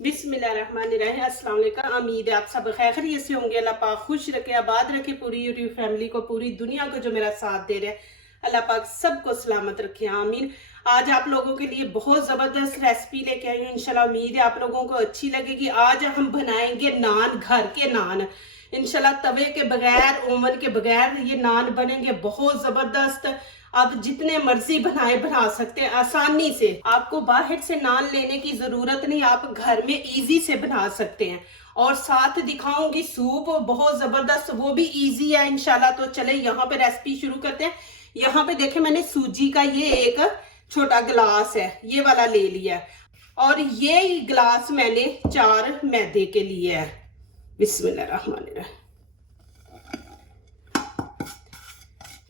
बिस्मिल्लाहिर्रहमानिर्रहीम। अस्सलाम वालेकुम। उम्मीद है आप सब खैरियत से होंगे। अल्लाह पाक खुश रखे, आबाद रखे पूरी यूट्यूब फैमिली को, पूरी दुनिया को जो मेरा साथ दे रहे हैं। अल्लाह पाक सबको सलामत रखे, आमीन। आज आप लोगों के लिए बहुत ज़बरदस्त रेसिपी लेके आई हूँ। इंशाल्लाह उम्मीद है आप लोगों को अच्छी लगेगी। आज हम बनाएंगे नान, घर के नान। इंशाल्लाह तवे के बगैर, ओवन के बगैर ये नान बनेंगे बहुत ज़बरदस्त। आप जितने मर्जी बना सकते हैं आसानी से। आपको बाहर से नान लेने की जरूरत नहीं, आप घर में इजी से बना सकते हैं। और साथ दिखाऊंगी सूप बहुत जबरदस्त, वो भी इजी है इंशाल्लाह। तो चले यहाँ पे रेसिपी शुरू करते हैं। यहाँ पे देखे मैंने सूजी का ये एक छोटा गिलास है, ये वाला ले लिया है। और ये गिलास मैंने 4 मैदे के लिए है। बिस्मिल्लाहिर्रहमानिर्रहीम।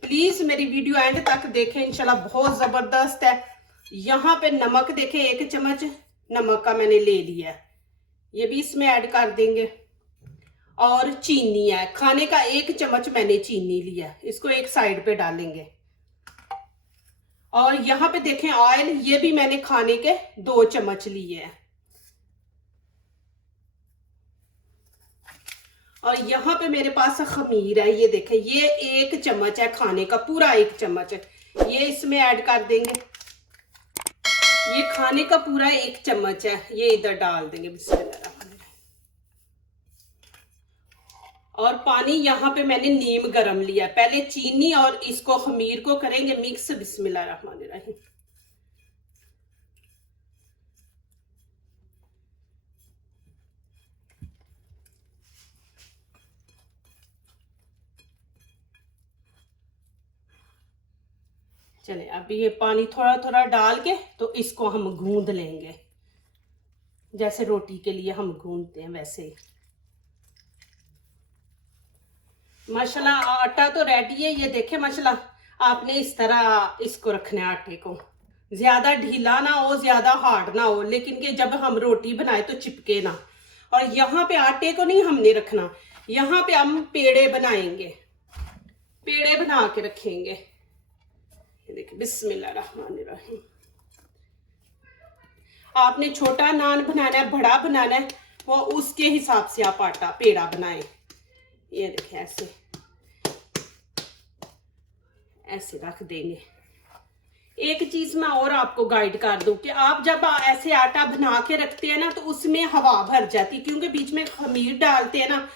प्लीज मेरी वीडियो एंड तक देखें, इंशाल्लाह बहुत जबरदस्त है। यहाँ पे नमक देखें, 1 चम्मच नमक का मैंने ले लिया है, ये भी इसमें ऐड कर देंगे। और चीनी है, खाने का 1 चम्मच मैंने चीनी लिया, इसको एक साइड पे डालेंगे। और यहाँ पे देखें ऑयल, ये भी मैंने खाने के 2 चम्मच लिए हैं। और यहाँ पे मेरे पास खमीर है, ये देखें, ये 1 चम्मच है खाने का, पूरा 1 चम्मच है, ये इसमें ऐड कर देंगे। ये खाने का पूरा 1 चम्मच है, ये इधर डाल देंगे। बिस्मिल्लाह। और पानी यहाँ पे मैंने नीम गरम लिया, पहले चीनी और इसको खमीर को करेंगे मिक्स। बिस्मिल्लाहिर्रहमानिर्रहीम। चले अभी ये पानी थोड़ा थोड़ा डाल के तो इसको हम गूंद लेंगे, जैसे रोटी के लिए हम गूंदते हैं वैसे ही। माशाल्लाह आटा तो रेडी है, ये देखे माशाल्लाह। आपने इस तरह इसको रखना है आटे को, ज्यादा ढीला ना हो, ज्यादा हार्ड ना हो, लेकिन कि जब हम रोटी बनाए तो चिपके ना। और यहाँ पे आटे को नहीं हमने रखना, यहाँ पे हम पेड़े बनाएंगे, पेड़े बना के रखेंगे। ये देखिए, बिस्मिल्लाहिर्रहमानिर्रहीम। आपने छोटा नान बनाना है, बड़ा बनाना है, वो उसके हिसाब से आप आटा पेड़ा बनाएं। ये देखिए ऐसे ऐसे रख देंगे। एक चीज मैं और आपको गाइड कर दूं कि आप जब ऐसे आटा बना के रखते हैं ना तो उसमें हवा भर जाती, क्योंकि बीच में खमीर डालते हैं ना,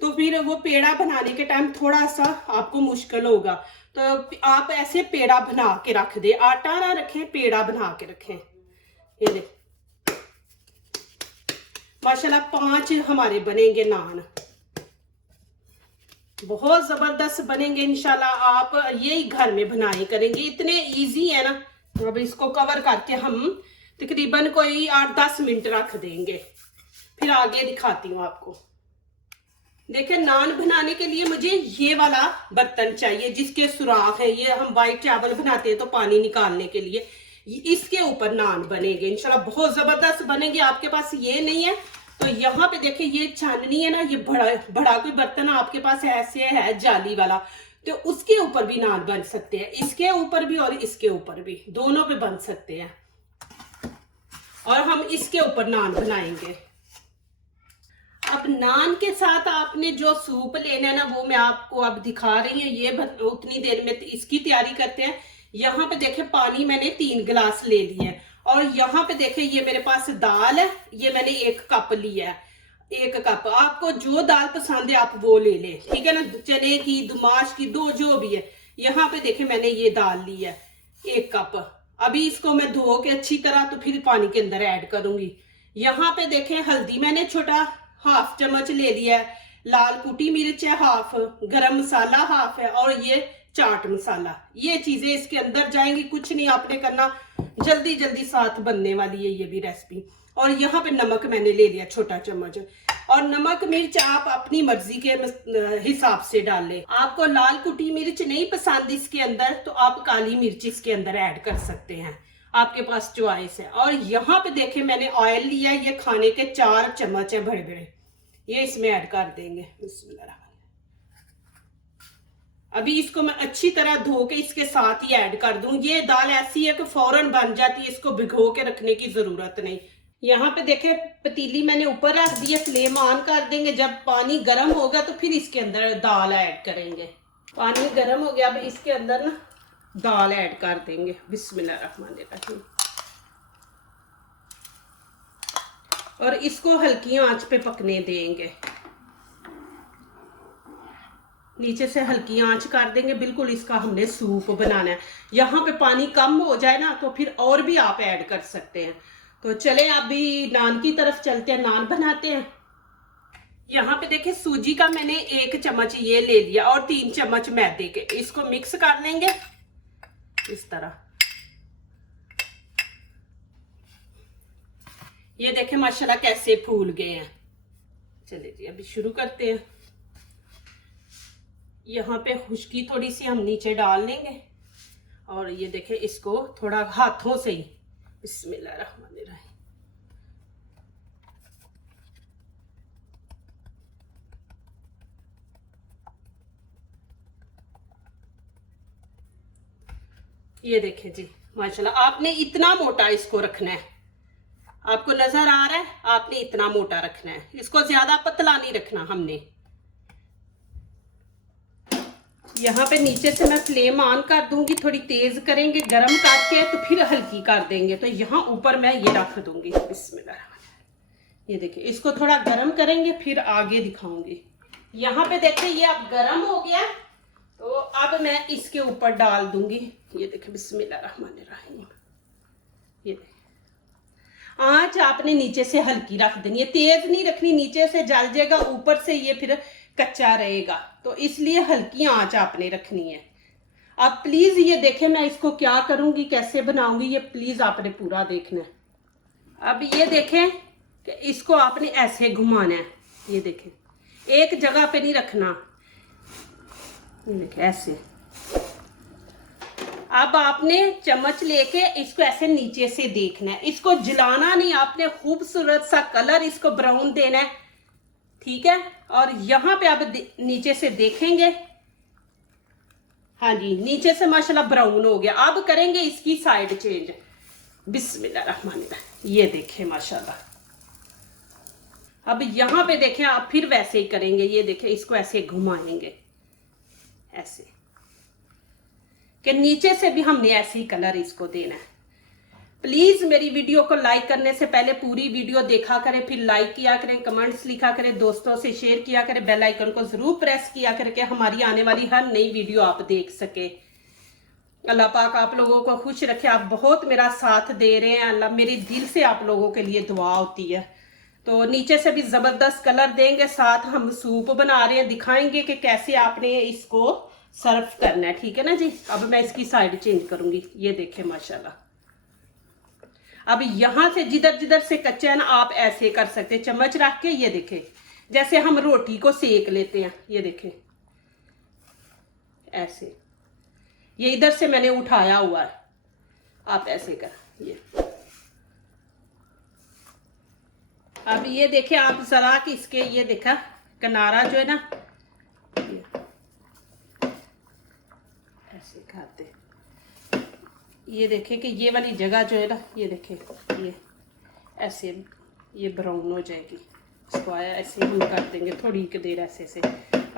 तो फिर वो पेड़ा बनाने के टाइम थोड़ा सा आपको मुश्किल होगा। तो आप ऐसे पेड़ा बना के रख दे, आटा ना रखें, पेड़ा बना के रखें। ये देख माशाल्लाह 5 हमारे बनेंगे नान, बहुत जबरदस्त बनेंगे इंशाल्लाह। आप यही घर में बनाए करेंगे, इतने इजी है ना। तो अब इसको कवर करके हम तकरीबन कोई 8-10 मिनट रख देंगे, फिर आगे दिखाती हूँ आपको। देखिए नान बनाने के लिए मुझे ये वाला बर्तन चाहिए जिसके सुराख है, ये हम वाइट चावल बनाते हैं तो पानी निकालने के लिए। इसके ऊपर नान बनेंगे इंशाल्लाह, बहुत जबरदस्त बनेंगे। आपके पास ये नहीं है तो यहाँ पे देखिए ये छाननी है ना, ये बड़ा कोई बर्तन आपके पास ऐसे है जाली वाला, तो उसके ऊपर भी नान बन सकते हैं, इसके ऊपर भी और इसके ऊपर भी, दोनों पे बन सकते हैं। और हम इसके ऊपर नान बनाएंगे। अब नान के साथ आपने जो सूप लेना है ना, वो मैं आपको अब दिखा रही हूँ। ये उतनी देर में इसकी तैयारी करते हैं। यहाँ पे देखे पानी मैंने 3 गिलास ले लिए हैं। और यहाँ पे देखे ये मेरे पास दाल है, ये मैंने 1 कप लिया है, 1 कप। आपको जो दाल पसंद है आप वो ले लें, ठीक है ना, चने की, दुमाश की, दो जो भी है। यहाँ पे देखे मैंने ये दाल ली है 1 कप। अभी इसको मैं धो के अच्छी तरह तो फिर पानी के अंदर ऐड करूंगी। यहाँ पे देखें हल्दी मैंने छोटा 1/2 चम्मच ले लिया है, लाल कुटी मिर्च है 1/2, गरम मसाला 1/2 है, और ये चाट मसाला। ये चीजें इसके अंदर जाएंगी, कुछ नहीं आपने करना, जल्दी जल्दी साथ बनने वाली है ये भी रेसिपी। और यहाँ पे नमक मैंने ले लिया छोटा चम्मच। और नमक मिर्च आप अपनी मर्जी के हिसाब से डाल लें। आपको लाल कुटी मिर्च नहीं पसंद इसके अंदर तो आप काली मिर्च इसके अंदर ऐड कर सकते हैं, आपके पास चॉइस है। और यहाँ पे देखे मैंने ऑयल लिया, ये खाने के 4 चम्मच है बड़े बड़े, ये इसमें ऐड कर देंगे। अभी इसको मैं अच्छी तरह धो के इसके साथ ही ऐड कर दूं। ये दाल ऐसी है कि फौरन बन जाती है, इसको भिगो के रखने की जरूरत नहीं। यहाँ पे देखे पतीली मैंने ऊपर रख दी है, फ्लेम ऑन कर देंगे। जब पानी गर्म होगा तो फिर इसके अंदर दाल ऐड करेंगे। पानी गर्म हो गया, अब इसके अंदर ना दाल ऐड कर देंगे। बिस्मिल्लाहिर्रहमानिर्रहीम। और इसको हल्की आंच पे पकने देंगे। नीचे से हल्की आंच कर देंगे। बिल्कुल इसका हमने सूप बनाना है। यहाँ पे पानी कम हो जाए ना तो फिर और भी आप ऐड कर सकते हैं। तो चले अभी नान की तरफ चलते हैं, नान बनाते हैं। यहाँ पे देखिए सूजी का मैंने 1 चम्मच ये ले लिया और 3 चम्मच मैदे के। इसको मिक्स कर लेंगे इस तरह। ये देखें माशाल्लाह कैसे फूल गए हैं। चलिए जी अभी शुरू करते हैं। यहाँ पे खुश्की थोड़ी सी हम नीचे डाल लेंगे और ये देखें इसको थोड़ा हाथों से ही बिस्मिल्लाहिर्रहमानिर्रहीम। ये देखें जी माशाल्लाह। आपने इतना मोटा इसको रखना है। आपको नजर आ रहा है, आपने इतना मोटा रखना है। इसको ज्यादा पतला नहीं रखना हमने। यहाँ पे नीचे से मैं फ्लेम ऑन कर दूंगी, थोड़ी तेज करेंगे, गरम करके तो फिर हल्की कर देंगे। तो यहाँ ऊपर मैं ये रख दूंगी बिस्मिल्लाह। ये देखिए इसको थोड़ा गरम करेंगे फिर आगे दिखाऊंगी। यहाँ पे देखिए ये अब गरम हो गया। तो अब मैं इसके ऊपर डाल दूंगी। ये देखिए बिस्मिल्लाहिर्रहमानिर्रहीम। ये आंच आपने नीचे से हल्की रख देनी है, तेज नहीं रखनी। नीचे से जल जाएगा, ऊपर से ये फिर कच्चा रहेगा। तो इसलिए हल्की आंच आपने रखनी है। अब प्लीज ये देखें मैं इसको क्या करूंगी, कैसे बनाऊंगी, ये प्लीज आपने पूरा देखना है। अब ये देखें कि इसको आपने ऐसे घुमाना है। ये देखें एक जगह पे नहीं रखना। ये देखें ऐसे। अब आपने चम्मच लेके इसको ऐसे नीचे से देखना है। इसको जलाना नहीं, आपने खूबसूरत सा कलर इसको ब्राउन देना है। ठीक है। और यहाँ पे आप नीचे से देखेंगे, हाँ जी नीचे से माशाल्लाह ब्राउन हो गया। अब करेंगे इसकी साइड चेंज बिस्मिल्लाहिर्रहमानिर्रहीम। ये देखें माशाल्लाह। अब यहाँ पे देखें आप फिर वैसे ही करेंगे। ये देखें इसको ऐसे घुमाएंगे ऐसे कि नीचे से भी हमने ऐसे ही कलर इसको देना है। प्लीज मेरी वीडियो को लाइक करने से पहले पूरी वीडियो देखा करें, फिर लाइक किया करें, कमेंट्स लिखा करें, दोस्तों से शेयर किया करें, बेल आइकन को जरूर प्रेस किया करें कि हमारी आने वाली हर नई वीडियो आप देख सके। अल्लाह पाक आप लोगों को खुश रखे। आप बहुत मेरा साथ दे रहे हैं। अल्लाह मेरी दिल से आप लोगों के लिए दुआ होती है। तो नीचे से भी जबरदस्त कलर देंगे, साथ हम सूप बना रहे हैं, दिखाएंगे कि कैसे आपने इसको सर्व करना है। ठीक है ना जी। अब मैं इसकी साइड चेंज करूंगी। ये देखें माशाल्लाह। अब यहां से जिधर जिधर से कच्चा है ना आप ऐसे कर सकते हैं, चम्मच रख के। ये देखें जैसे हम रोटी को सेक लेते हैं। ये देखें ऐसे। ये इधर से मैंने उठाया हुआ है, आप ऐसे कर। ये अब ये देखें आप जरा कि इसके ये देखा किनारा जो है ना ऐसे खाते। ये देखें कि ये वाली जगह जो है ना ये देखें ये ऐसे ये ब्राउन हो जाएगी। इसको आया ऐसे हम कर देंगे थोड़ी की देर ऐसे से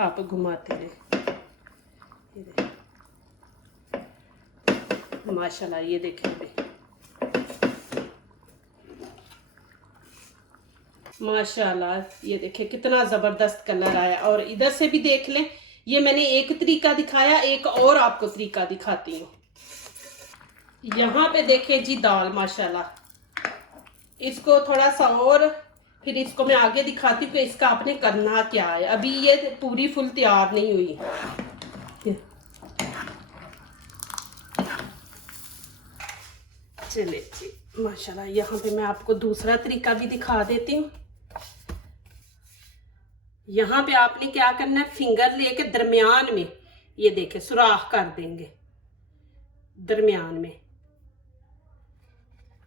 आप घुमाते रहे। ये देखें माशाल्लाह। ये देखें भी माशाल्लाह। ये देखें कितना जबरदस्त कलर आया। और इधर से भी देख लें। ये मैंने एक तरीका दिखाया, एक और आपको तरीका दिखाती हूँ। यहाँ पे देखें जी दाल माशाल्लाह। इसको थोड़ा सा और फिर इसको मैं आगे दिखाती हूँ कि इसका आपने करना क्या है। अभी ये पूरी फुल तैयार नहीं हुई। चलिए जी माशाल्लाह। यहाँ पे मैं आपको दूसरा तरीका भी दिखा देती हूँ। यहाँ पे आपने क्या करना है, फिंगर लेके दरमियान में ये देखे सुराख कर देंगे दरमियान में।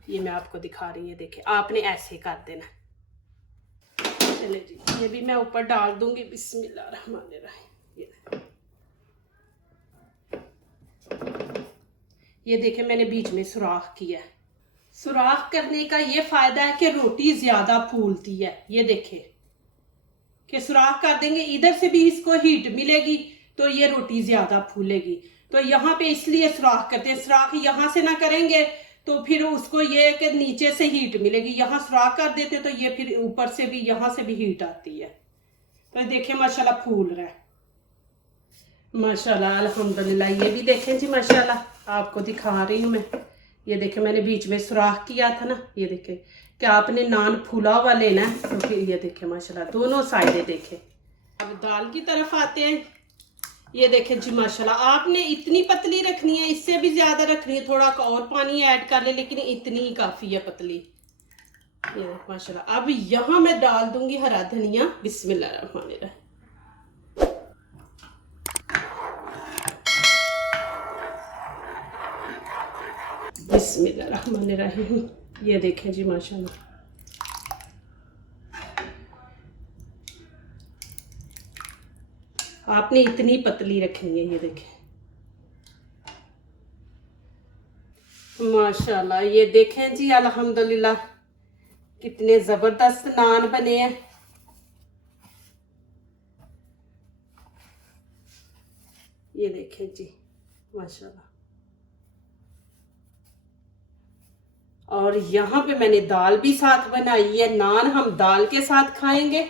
ये मैं आपको दिखा रही हूँ। देखे आपने ऐसे कर देना। चले जी ये भी मैं ऊपर डाल दूंगी बिस्मिल्लाहिर्रहमानिर्रहीम। ये देखे मैंने बीच में सुराख किया। सुराख करने का ये फायदा है कि रोटी ज्यादा फूलती है। ये देखें कि सुराख कर देंगे, इधर से भी इसको हीट मिलेगी तो ये रोटी ज्यादा फूलेगी। तो यहाँ पे इसलिए सुराख करते हैं, सुराख यहाँ से ना करेंगे तो फिर उसको ये कि नीचे से हीट मिलेगी, यहाँ सुराख कर देते तो ये फिर ऊपर से भी यहाँ से भी हीट आती है। तो देखिए माशाल्लाह फूल रहा है, माशाल्लाह अल्हम्दुलिल्लाह। ये भी देखें जी माशाल्लाह, आपको दिखा रही हूँ मैं। ये देखें मैंने बीच में सुराख किया था ना, ये देखें कि आपने नान फूला हुआ लेना है। तो फिर ये देखें माशाल्लाह दोनों साइडें देखें। अब दाल की तरफ आते हैं। ये देखें जी माशाल्लाह, आपने इतनी पतली रखनी है, इससे भी ज्यादा रखनी है, थोड़ा और पानी ऐड कर ले, लेकिन इतनी ही काफी है पतली। ये माशाल्लाह। अब यहाँ मैं डाल दूंगी हरा धनिया। बिस्मिल्लाहिर्रहमानिर्रहीम। बिस्मिल्लाहिर्रहमानिर्रहीम। ये देखें जी माशाल्लाह, आपने इतनी पतली रखनी है। ये देखें माशाल्लाह। ये देखें जी अल्हम्दुलिल्लाह कितने जबरदस्त नान बने हैं। ये देखें जी माशाल्लाह। और यहाँ पे मैंने दाल भी साथ बनाई है, नान हम दाल के साथ खाएंगे।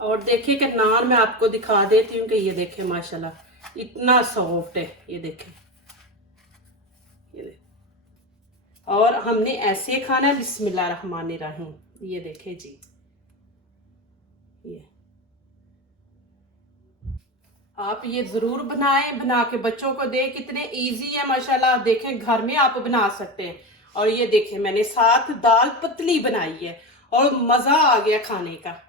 और देखिए कि नान मैं आपको दिखा देती हूँ कि ये देखें माशाल्लाह इतना सॉफ्ट है। ये देखें, ये देखें। और हमने ऐसे खाना है। बिस्मिल्लाहिर्रहमानिर्रहीम। ये देखें जी, ये आप ये जरूर बनाएं, बना के बच्चों को दें। कितने इजी है माशाल्लाह, देखें घर में आप बना सकते हैं। और ये देखें मैंने साथ दाल पतली बनाई है और मजा आ गया खाने का।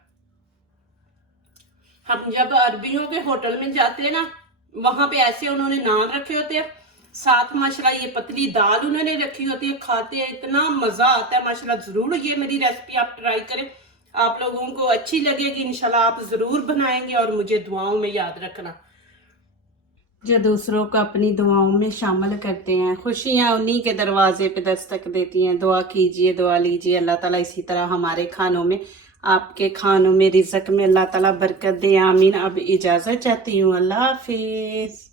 हम जब अरबियों के होटल में जाते हैं ना, वहां पे ऐसे उन्होंने नान रखे होते हैं, साथ माशाल्लाह ये पतली दाल उन्होंने रखी होती है, खाते हैं इतना मजा आता है माशाल्लाह। जरूर ये मेरी रेसिपी आप ट्राई करें, आप लोगों को अच्छी लगेगी इंशाल्लाह। आप जरूर बनाएंगे और मुझे दुआओं में याद रखना। जो दूसरों को अपनी दुआओं में शामिल करते हैं, खुशियां उन्हीं के दरवाजे पे दस्तक देती हैं। दुआ कीजिए, दुआ लीजिए, अल्लाह ताला इसी तरह हमारे खानों में, आपके खानों में, रिज़्क में अल्लाह ताला बरकत दे। आमीन। अब इजाज़त चाहती हूँ, अल्लाह हाफिज़।